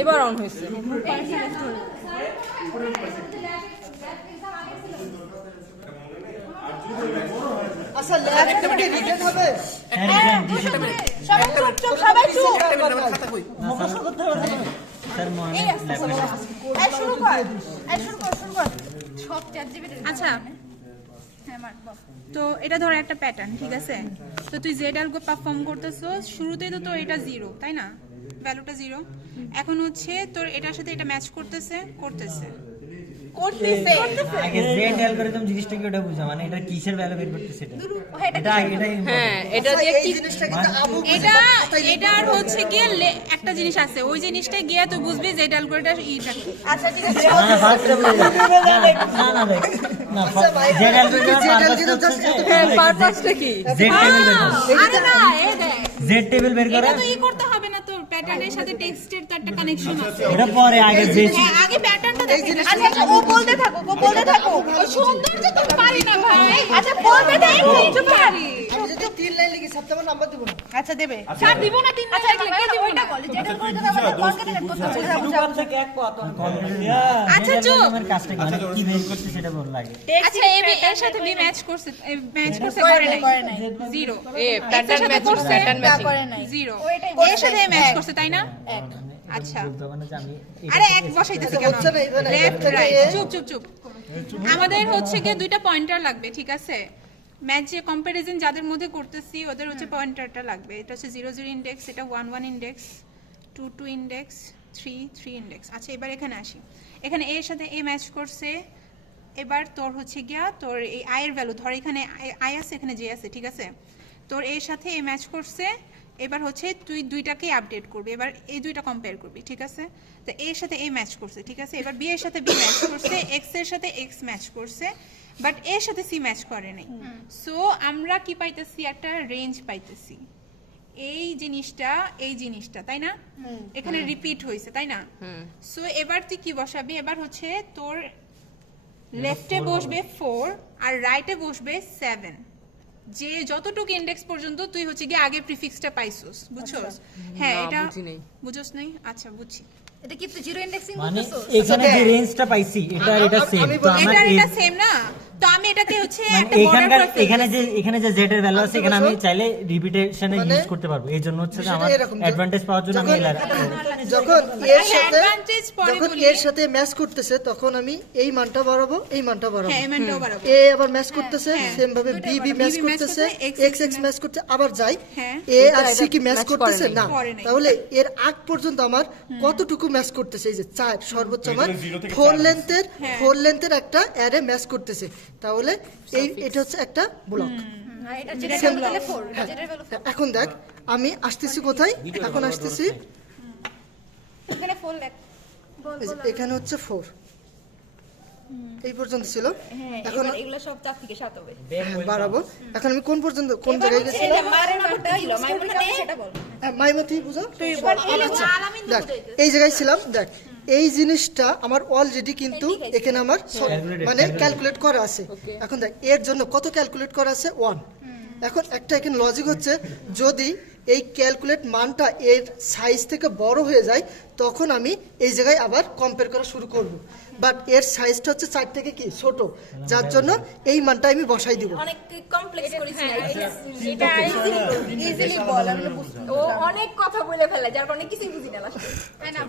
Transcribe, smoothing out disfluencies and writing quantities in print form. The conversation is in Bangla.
এবার অন হয়েছে। আচ্ছা ল্যাব একটা রিটেন হবে। সবাই চুপ। মুখস্থ করতে হবে না। স্যার মনে শুরু কর। সব চ্যাট জিপিটি। আচ্ছা তো এটা ধর একটা প্যাটার্ন, ঠিক আছে? তো তুই জেড অ্যালগো পারফর্ম করতেছো, শুরুতেই তো তোর এটা 0, তাই না? ভ্যালুটা 0। এখন হচ্ছে তোর এটার সাথে এটা ম্যাচ করতেছে। আগে জেড অ্যালগরিদম জিনিসটা কি ওটা বুঝা, মানে এটা কিসের ভ্যালু বের করতেছে এটা হ্যাঁ, এটা দিয়ে এই কি জিনিসটা কিন্তু আবু এটার হচ্ছে গিয়ে একটা জিনিস আছে, ওই জিনিসটা গিয়ে তুই বুঝবি জেড অ্যালগোরিদম ইটা কি। আচ্ছা ঠিক আছে। না ফার্স্টে বলে না না দেখ না জেড অ্যালগরিদম পারপাসটা কি? জেড টেবিল বের করো, আরে না, এই দেখ জেড টেবিল বের করো। এটা তো করতে হবে না, তোর প্যাটার্নের সাথে টেক্সটের তো একটা কানেকশন আছে। এটা পরে আগে বেশি হ্যাঁ, আগে প্যাটার্নটা দেখ। আচ্ছা ও বলতে থাকো, ওই সৌন্দর্য তো পারি না ভাই। আচ্ছা বলতে দে, একটু পারি। আমি যদি 3 লাইন লিখি সপ্তাহে নাম্বার দেব না। আচ্ছা দেবে। স্যার দিব না 3 আচ্ছা লিখে দিব না। কলেজ যেটা করে দাও আমাদের কনকে দেন দোকান থেকে এক পথ আচ্ছা, চুপ। আমার কাজটা কি মানে কি বের করতে সেটা বল লাগে। আচ্ছা এর সাথে বি ম্যাচ করছে করে নাই 0 এ প্যাটার্ন ম্যাচ প্যাটার্ন ম্যাচিং। করে নাই। 0 এর সাথে ম্যাচ করছে, তাই না? আচ্ছা দোকানে যে আমি আরে এক বসাইতেছি কেন? হচ্ছে না, এখানে লেফট একটা রাইট, এ- চুপ। আমাদের হচ্ছে গিয়ে দুইটা পয়েন্টার লাগবে, ঠিক আছে? ম্যাচ যে কম্পারিজন যাদের মধ্যে করতেছি ওদের হচ্ছে পয়েন্টারটা লাগবে। এটা হচ্ছে 0 0 ইনডেক্স, এটা 1 1 ইনডেক্স, 2 2 ইনডেক্স, 3 3 ইনডেক্স। আচ্ছা এবার এখানে আসি। এখানে এর সাথে এ ম্যাচ করছে। এবার তোর হচ্ছে গিয়া তোর এই আই এর ভ্যালু ধর, এখানে আই আছে এখানে জে আছে, ঠিক আছে? তোর এর সাথে এ ম্যাচ করছে। এবার হচ্ছে তুই দুইটাকে আপডেট করবি, এবার এই দুইটা কম্পেয়ার করবি, ঠিক আছে? তো এর সাথে এ ম্যাচ করছে, ঠিক আছে? এবার বি এর সাথে বি ম্যাচ করছে, এক্স এর সাথে এক্স ম্যাচ করছে, বাট এর সাথে সি ম্যাচ করে নাই। সো আমরা কি পাইতেছি? একটা রেঞ্জ পাইতেছি। এই জিনিসটা তাই না? এখানে রিপিট হয়েছে, তাই না? সো এবার তুই কি বসাবি? এবার হচ্ছে তোর লেফটে বসবে 4 আর রাইটে বসবে 7। যে যতটুকু ইনডেক্স পর্যন্ত তুই হচ্ছে গিয়ে আগে প্রিফিক্সটা পাইছস, বুঝছস? হ্যাঁ, এটা বুঝি নাই। বুঝছস নাই? আচ্ছা বুঝছি। এটা কি তুই জিরো ইন্ডেক্সিং মানে করতেছো? এখানে যে রেঞ্জটা পাইছি এটা এটা সেম তো আমার এটা সেম না, তো আমি এটাকে হচ্ছে মানে একটা এখানকার বর্ডার এখানে যে জেড এর ভ্যালু আছে এখানে আমি চাইলে রিপিটেশনে মানে ইউজ করতে পারবো। এই জন্য হচ্ছে যে আমার বিষয়টা এরকম, অ্যাডভান্টেজ পাওয়ার জন্য আমি যখন এর সাথে ম্যাচ করতেছে তখন আমি এই মানটা বাড়াবো, এই মানটা বাড়াবো। হ্যাঁ, এমনটাও বাড়াবো। এ আবার ম্যাচ করতেছে সেম ভাবে বি বি ম্যাচ করতেছে, এক্স এক্স ম্যাচ করতে আবার যাই। হ্যাঁ। এ আর সি কি ম্যাচ করতেছে না? করে নাই। তাহলে এর আগ পর্যন্ত আমার কতটুকু ম্যাচ করতেছে? এই যে 4 সর্বোচ্চ আমার 4 লেন্থের একটা অ্যারে ম্যাচ করতেছে। তাহলে এটা হচ্ছে একটা ব্লক। আর এটা যেটা তাহলে 4 যেটা ভ্যালু এখন দেখ আমি আসতেছি কোথায়? এখন আসতেছি এখানে 4 লেখ। এই যে এখানে হচ্ছে 4 এই পর্যন্ত ছিল। এখন এগুলা সব 4 থেকে 7 হবে। বাড়াবো। এখন আমি কোন পর্যন্ত কোন জায়গায় গেছিলাম? এটা মারের নামটা ছিল মাইমুনা সেটা বল। মাইমতি বুঝো? এবার আচ্ছা, দেখ এই জায়গায় ছিলাম। দেখ এই জিনিসটা আমার অলরেডি কিন্তু এখানে আমার মানে ক্যালকুলেট করা আছে। এখন দেখ এর জন্য কত ক্যালকুলেট করা আছে? 1। এখন একটা এখানে লজিক হচ্ছে যদি এই ক্যালকুলেট মানটা এর সাইজ থেকে বড় হয়ে যায় তখন আমি এই জায়গায় আবার কম্পেয়ার করা শুরু করব। বাট এর সাইজটা হচ্ছে 4 থেকে কি ছোট, যার জন্য এই মানটা আমি বসাই দিব। অনেক কমপ্লেক্স করেছি না এটা ইজিলি বল আমি ও অনেক কথা বলে ফেলে যার কারণে কিছুই বুঝি না লাস্টে তাই না